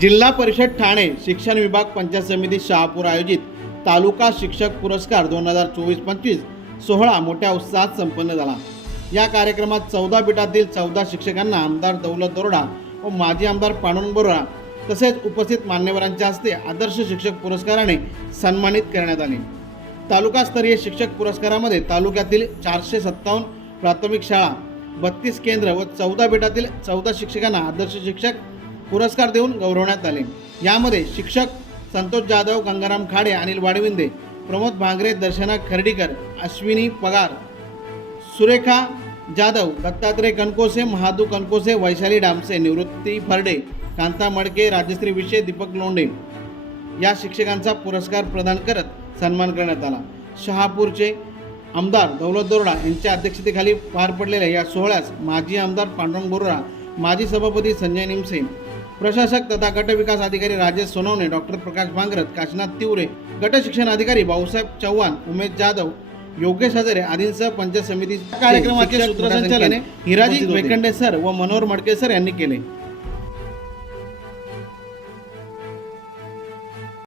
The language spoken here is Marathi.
जिल्हा परिषद ठाणे शिक्षण विभाग पंचायत समिती शहापूर आयोजित तालुका शिक्षक पुरस्कार दोन हजार चोवीस पंचवीस सोहळा मोठ्या उत्साहात संपन्न झाला. या कार्यक्रमात चौदा बिटातील चौदा शिक्षकांना आमदार दौलत दरोडा व माजी आमदार पांडुरंग बोरा तसेच उपस्थित मान्यवरांच्या हस्ते आदर्श शिक्षक पुरस्काराने सन्मानित करण्यात आले. तालुकास्तरीय शिक्षक पुरस्कारामध्ये तालुक्यातील चारशे सत्तावन्न प्राथमिक शाळा बत्तीस केंद्र व चौदा बेटातील चौदा शिक्षकांना आदर्श शिक्षक पुरस्कार देऊन गौरवण्यात आले. यामध्ये शिक्षक संतोष जाधव गंगाराम खाडे अनिल वाडविंदे प्रमोद भांगरे दर्शना खर्डीकर अश्विनी पगार सुरेखा जाधव दत्तात्रय कणकोसे महादू कणकोसे वैशाली डामसे निवृत्ती फर्डे कांता मडके राजश्री विषय दीपक लोंडे या शिक्षकांचा पुरस्कार प्रदान करत सन्मान करण्यात आला. शहापूरचे आमदार दौलत दोरडा यांच्या अध्यक्षतेखाली पार पडलेल्या या सोहळ्यास माजी आमदार पांडुरंग बोरडा माजी सभापती संजय निमसे प्रशासक तथा गट विकास अधिकारी राजेश सोनवणे डॉक्टर प्रकाश भांगरत काशीनाथ तिवरे गट शिक्षण अधिकारी भाऊसाहेब चव्हाण उमेश जाधव योगेश हजारे आदींसह पंचायत समिती कार्यक्रमाचे सूत्रसंचालन हिराजी वेकंडे सर व मनोहर मडके सर यांनी केले.